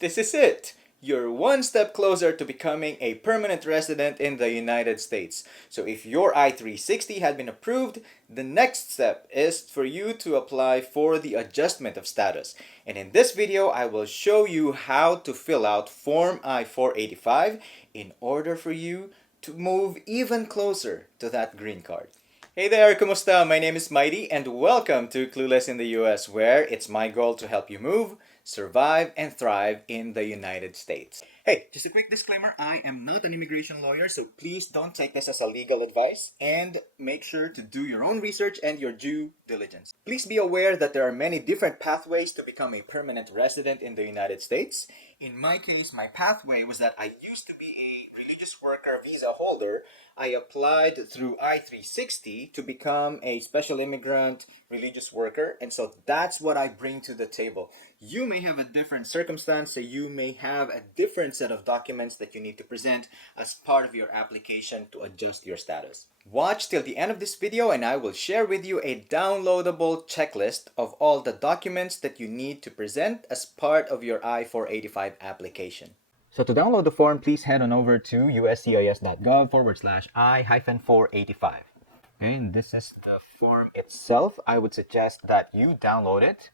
This is it! You're one step closer to becoming a permanent resident in the United States. So if your I-360 had been approved, the next step is for you to apply for the adjustment of status. And in this video, I will show you how to fill out Form I-485 in order for you to move even closer to that green card. Hey there, kumusta? My name is Mighty and welcome to Clueless in the US, where it's my goal to help you move, survive, and thrive in the United States. Hey, just a quick disclaimer, I am not an immigration lawyer, so please don't take this as a legal advice and make sure to do your own research and your due diligence. Please be aware that there are many different pathways to become a permanent resident in the United States. In my case, my pathway was that I used to be a religious worker visa holder. I applied through I-360 to become a special immigrant religious worker, and so that's what I bring to the table. You may have a different circumstance, so you may have a different set of documents that you need to present as part of your application to adjust your status. Watch till the end of this video and I will share with you a downloadable checklist of all the documents that you need to present as part of your I-485 application. So to download the form, please head on over to uscis.gov/I-485. Okay, and this is the form itself. I would suggest that you download it,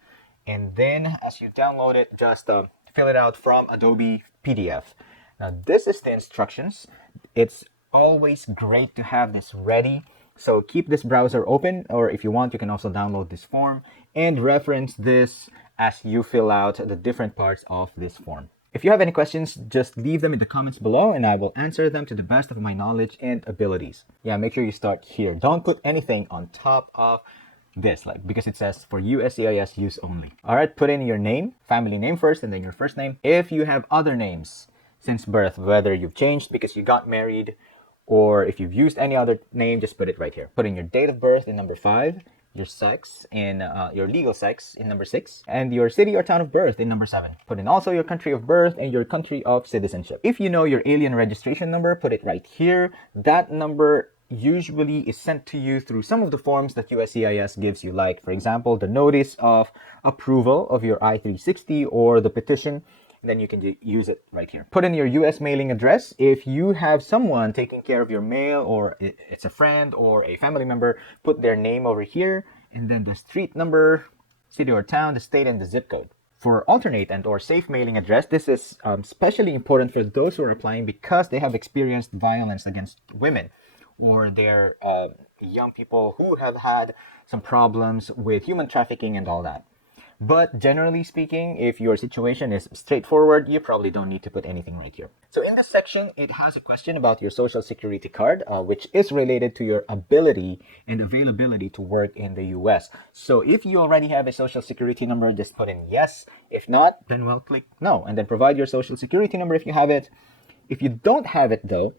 and then as you download it, just fill it out from Adobe PDF. Now this is the instructions. It's always great to have this ready. So keep this browser open, or if you want, you can also download this form and reference this as you fill out the different parts of this form. If you have any questions, just leave them in the comments below and I will answer them to the best of my knowledge and abilities. Yeah, make sure you start here. Don't put anything on top of this, because it says for USCIS use only. All right, put in your name, family name first, and then your first name. If you have other names since birth, whether you've changed because you got married or if you've used any other name, just put it right here. Put in your date of birth in number 5. Your sex in your legal sex in number 6, and your city or town of birth in number 7. Put in also your country of birth and your country of citizenship. If you know your alien registration number, put it right here. That number usually is sent to you through some of the forms that USCIS gives you, like for example the notice of approval of your I-360 or the petition. Then you can use it right here. Put in your US mailing address. If you have someone taking care of your mail, or it's a friend or a family member, put their name over here, and then the street number, city or town, the state, and the zip code. For alternate and or safe mailing address, this is especially important for those who are applying because they have experienced violence against women, or they're young people who have had some problems with human trafficking and all that. But generally speaking, if your situation is straightforward, you probably don't need to put anything right here. So in this section, it has a question about your social security card, which is related to your ability and availability to work in the US. So if you already have a social security number, just put in yes. If not, then well, click no. And then provide your social security number if you have it. If you don't have it though,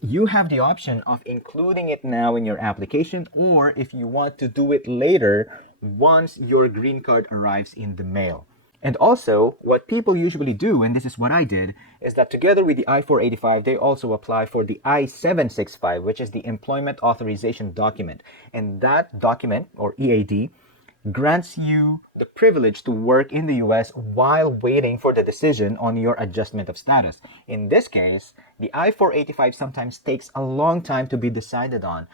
you have the option of including it now in your application, or if you want to do it later once your green card arrives in the mail. And also, what people usually do, and this is what I did, is that together with the I-485, they also apply for the I-765, which is the Employment Authorization Document. And that document, or EAD, grants you the privilege to work in the US while waiting for the decision on your adjustment of status. In this case, the I-485 sometimes takes a long time to be decided on,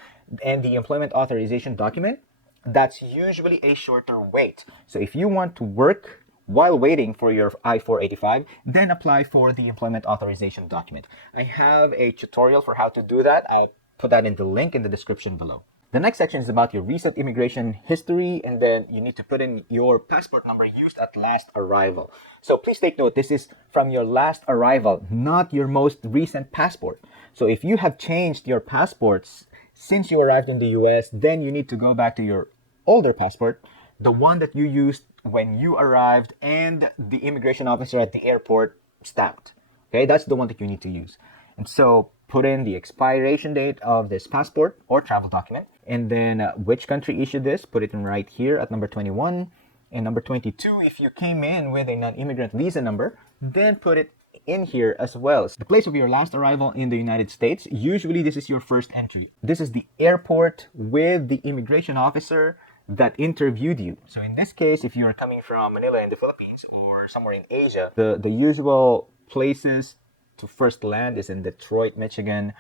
and the employment authorization document, that's usually a shorter wait. So if you want to work while waiting for your I-485, then apply for the employment authorization document. I have a tutorial for how to do that. I'll put that in the link in the description below. The next section is about your recent immigration history, and then you need to put in your passport number used at last arrival. So please take note, this is from your last arrival, not your most recent passport. So if you have changed your passports since you arrived in the US, then you need to go back to your older passport, the one that you used when you arrived and the immigration officer at the airport stamped. Okay, that's the one that you need to use. And so put in the expiration date of this passport or travel document, and then which country issued this, put it in right here at number 21. And number 22, if you came in with a non-immigrant visa number, then put it in here as well. The place of your last arrival in the United States, usually this is your first entry. This is the airport with the immigration officer that interviewed you. So in this case, if you are coming from Manila in the Philippines or somewhere in Asia, the usual places to first land is in Detroit, Michigan,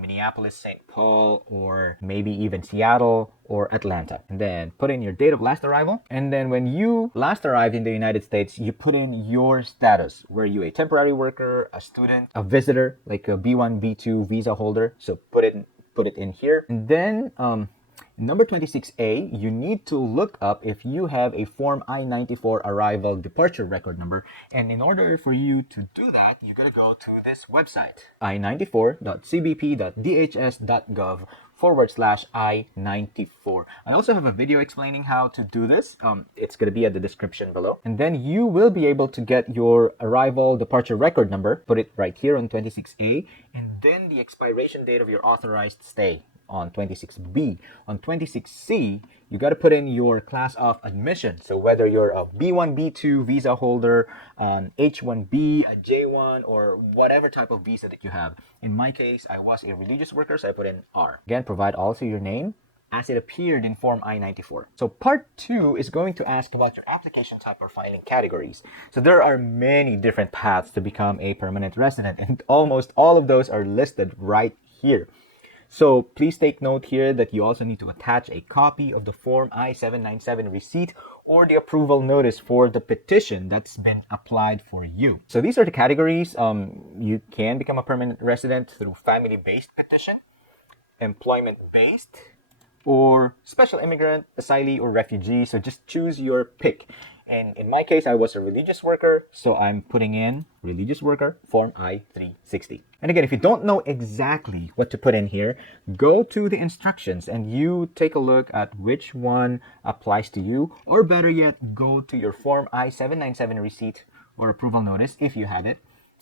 Minneapolis, St. Paul, or maybe even Seattle or Atlanta. And then put in your date of last arrival. And then when you last arrived in the United States, you put in your status. Were you a temporary worker, a student, a visitor, like a B1, B2 visa holder? So put it in here. And then number 26A, you need to look up if you have a Form I-94 arrival departure record number. And in order for you to do that, you gotta go to this website, i94.cbp.dhs.gov/I-94. I also have a video explaining how to do this. It's gonna be at the description below. And then you will be able to get your arrival departure record number, put it right here on 26A, and then the expiration date of your authorized stay on 26B. On 26C, you got to put in your class of admission. So whether you're a B1, B2 visa holder, an H1B, a J1, or whatever type of visa that you have. In my case, I was a religious worker, so I put in R. Again, provide also your name as it appeared in Form I-94. So part 2 is going to ask about your application type or filing categories. So there are many different paths to become a permanent resident, and almost all of those are listed right here. So please take note here that you also need to attach a copy of the Form I-797 receipt or the approval notice for the petition that's been applied for you. So these are the categories. You can become a permanent resident through family-based petition, employment-based, or special immigrant, asylee, or refugee. So just choose your pick. And in my case, I was a religious worker, so I'm putting in religious worker, Form I-360. And again, if you don't know exactly what to put in here, go to the instructions and you take a look at which one applies to you, or better yet, go to your Form I-797 receipt or approval notice. If you have it,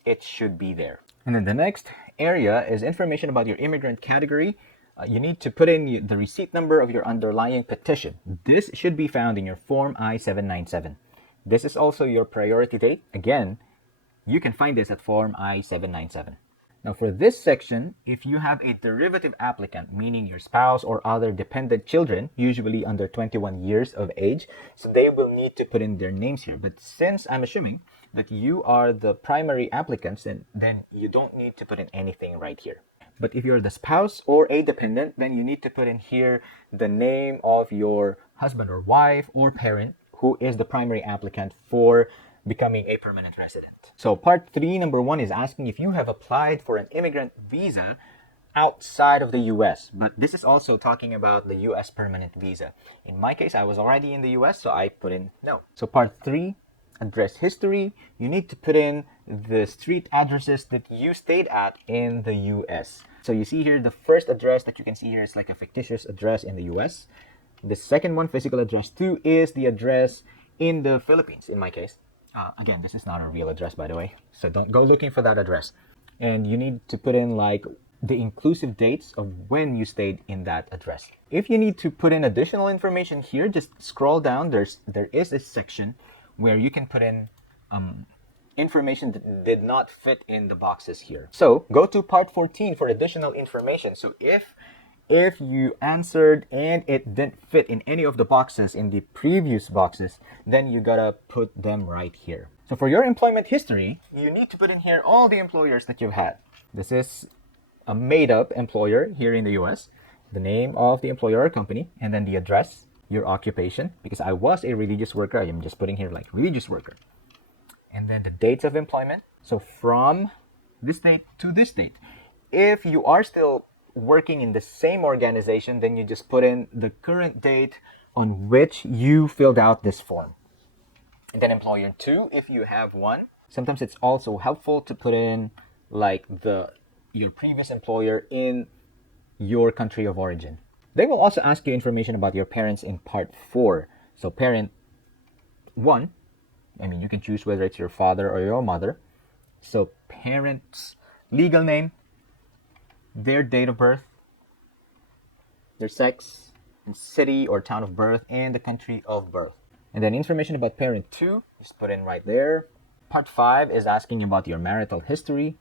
it should be there. And then the next area is information about your immigrant category. You need to put in the receipt number of your underlying petition. This should be found in your Form I-797. This is also your priority date. Again, you can find this at Form I-797. Now for this section, if you have a derivative applicant, meaning your spouse or other dependent children, usually under 21 years of age, so they will need to put in their names here. But since I'm assuming that you are the primary applicants, then you don't need to put in anything right here. But if you're the spouse or a dependent, then you need to put in here the name of your husband or wife or parent who is the primary applicant for becoming a permanent resident. So part 3, number 1 is asking if you have applied for an immigrant visa outside of the US. But this is also talking about the US permanent visa. In my case, I was already in the US, so I put in no. So part 3, address history, you need to put in the street addresses that you stayed at in the US. So you see here, the first address that you can see here is like a fictitious address in the US. The second one, physical address 2, is the address in the Philippines, in my case. Again, this is not a real address, by the way, so don't go looking for that address. And you need to put in like the inclusive dates of when you stayed in that address. If you need to put in additional information here, just scroll down. There is a section where you can put in information that did not fit in the boxes here. So go to part 14 for additional information. So if you answered and it didn't fit in any of the boxes in the previous boxes, then you gotta put them right here. So for your employment history, you need to put in here all the employers that you've had. This is a made-up employer here in the US, the name of the employer or company, and then the address, your occupation, because I was a religious worker, I am just putting here like religious worker. And then the dates of employment. So from this date to this date. If you are still working in the same organization, then you just put in the current date on which you filled out this form. And then employer 2, if you have one. Sometimes it's also helpful to put in like your previous employer in your country of origin. They will also ask you information about your parents in part 4. So parent 1, I mean, you can choose whether it's your father or your mother. So parents' legal name, their date of birth, their sex, and city or town of birth, and the country of birth. And then information about parent 2, just put in right there. Part 5 is asking about your marital history.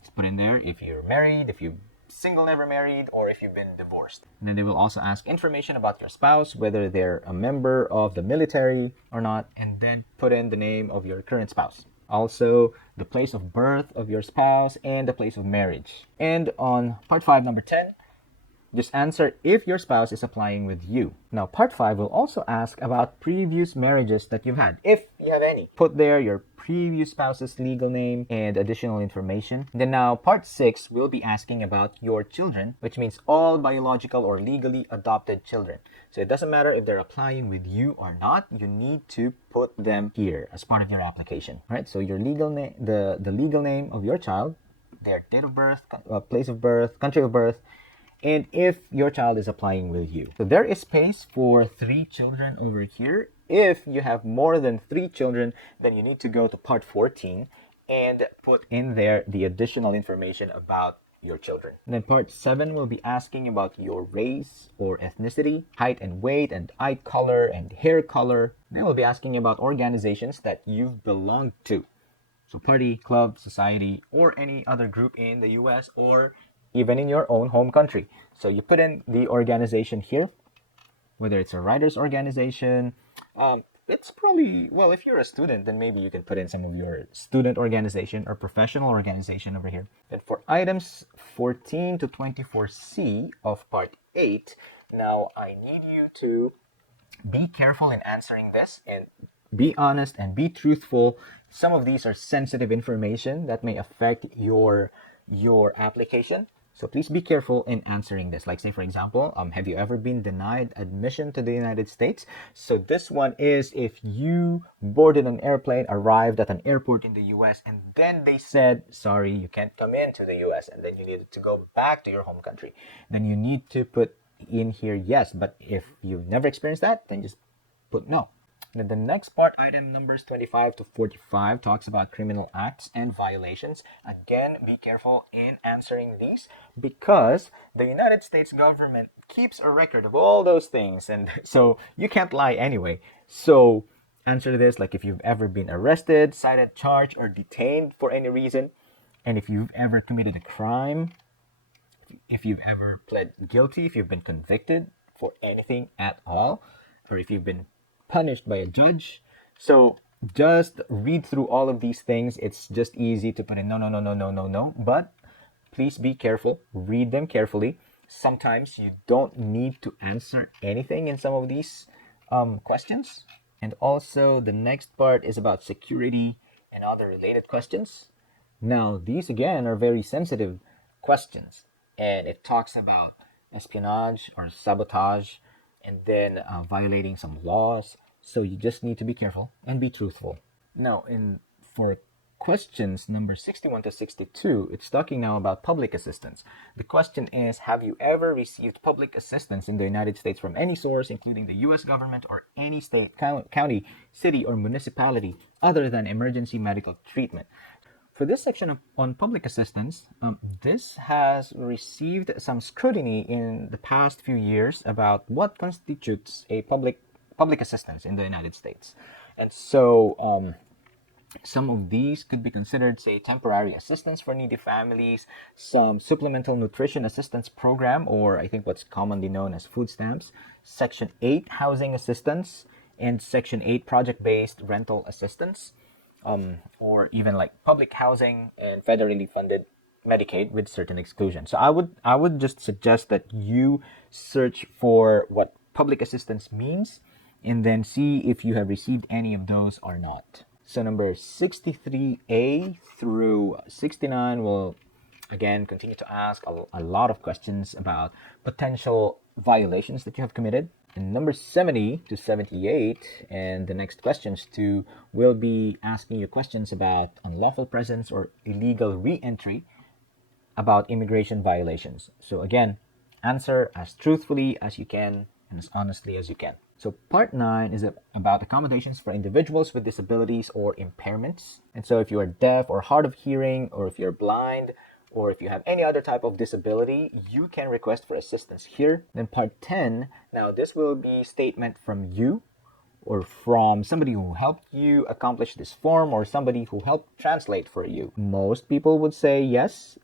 Just put in there if you're married, if you've single, never married, or if you've been divorced. And then they will also ask information about your spouse, whether they're a member of the military or not, and then put in the name of your current spouse. Also, the place of birth of your spouse and the place of marriage. And on part 5, number 10, just answer if your spouse is applying with you. Now, part 5 will also ask about previous marriages that you've had, if you have any. Put there your previous spouse's legal name and additional information. Then now, part 6 will be asking about your children, which means all biological or legally adopted children. So it doesn't matter if they're applying with you or not, you need to put them here as part of your application. Right? So your legal name, the legal name of your child, their date of birth, place of birth, country of birth, and if your child is applying with you. So there is space for 3 children over here. If you have more than 3 children, then you need to go to part 14 and put in there the additional information about your children. And then part 7 will be asking about your race or ethnicity, height and weight, and eye color and hair color. Then we'll be asking about organizations that you've belonged to. So party, club, society, or any other group in the US or even in your own home country. So you put in the organization here, whether it's a writers organization. It's probably, well, if you're a student, then maybe you can put in some of your student organization or professional organization over here. Then for items 14 to 24C of part 8, now I need you to be careful in answering this and be honest and be truthful. Some of these are sensitive information that may affect your application. So please be careful in answering this. Like, say, for example, have you ever been denied admission to the United States? So this one is if you boarded an airplane, arrived at an airport in the US, and then they said, sorry, you can't come into the US, and then you needed to go back to your home country. Then you need to put in here yes, but if you've never experienced that, then just put no. Then the next part, item numbers 25 to 45, talks about criminal acts and violations. Again, be careful in answering these because the United States government keeps a record of all those things, and so you can't lie anyway. So answer this like if you've ever been arrested, cited, charged, or detained for any reason, and if you've ever committed a crime, if you've ever pled guilty, if you've been convicted for anything at all, or if you've been punished by a judge. So just read through all of these things. It's just easy to put in no, but please be careful. Read them carefully. Sometimes you don't need to answer anything in some of these questions. And also the next part is about security and other related questions. Now, these again are very sensitive questions, and it talks about espionage or sabotage, and then violating some laws. So you just need to be careful and be truthful. Now, for questions number 61 to 62, it's talking now about public assistance. The question is, have you ever received public assistance in the United States from any source, including the U.S. government or any state, county, city, or municipality, other than emergency medical treatment? For this section on public assistance, this has received some scrutiny in the past few years about what constitutes a public assistance in the United States. And so some of these could be considered, say, temporary assistance for needy families, some supplemental nutrition assistance program, or I think what's commonly known as food stamps, Section 8 housing assistance, and Section 8 project-based rental assistance. Or even like public housing and federally funded Medicaid with certain exclusions. So I would just suggest that you search for what public assistance means and then see if you have received any of those or not. So number 63A through 69 will again continue to ask a lot of questions about potential violations that you have committed. And number 70 to 78 and the next questions too will be asking you questions about unlawful presence or illegal re-entry, about immigration violations. So again, answer as truthfully as you can and as honestly as you can. So part 9 is about accommodations for individuals with disabilities or impairments. And so if you are deaf or hard of hearing, or if you're blind, or if you have any other type of disability, you can request for assistance here. Then part 10, now this will be statement from you or from somebody who helped you accomplish this form or somebody who helped translate for you. Most people would say yes,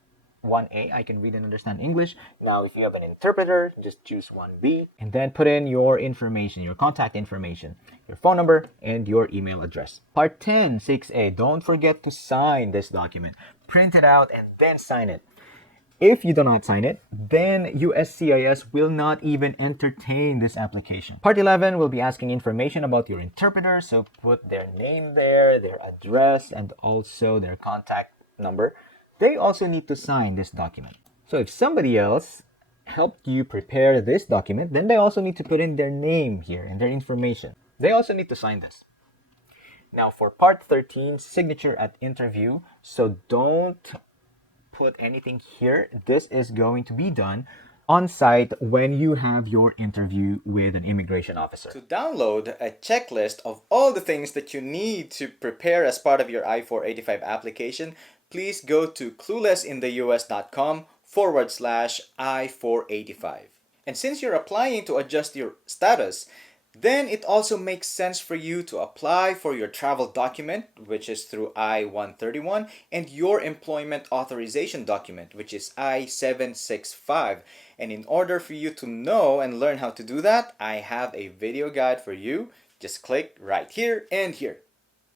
1A, I can read and understand English. Now, if you have an interpreter, just choose 1B and then put in your information, your contact information, your phone number, and your email address. Part 10, 6A, don't forget to sign this document. Print it out and then sign it. If you do not sign it, then USCIS will not even entertain this application. Part 11 will be asking information about your interpreter, so put their name there, their address, and also their contact number. They also need to sign this document. So if somebody else helped you prepare this document, then they also need to put in their name here and their information. They also need to sign this. Now for part 13, signature at interview. So don't put anything here. This is going to be done on site when you have your interview with an immigration officer. To download a checklist of all the things that you need to prepare as part of your I-485 application, please go to cluelessintheus.com/I-485. And since you're applying to adjust your status, then it also makes sense for you to apply for your travel document, which is through I-131, and your employment authorization document, which is I-765. And in order for you to know and learn how to do that, I have a video guide for you. Just click right here and here.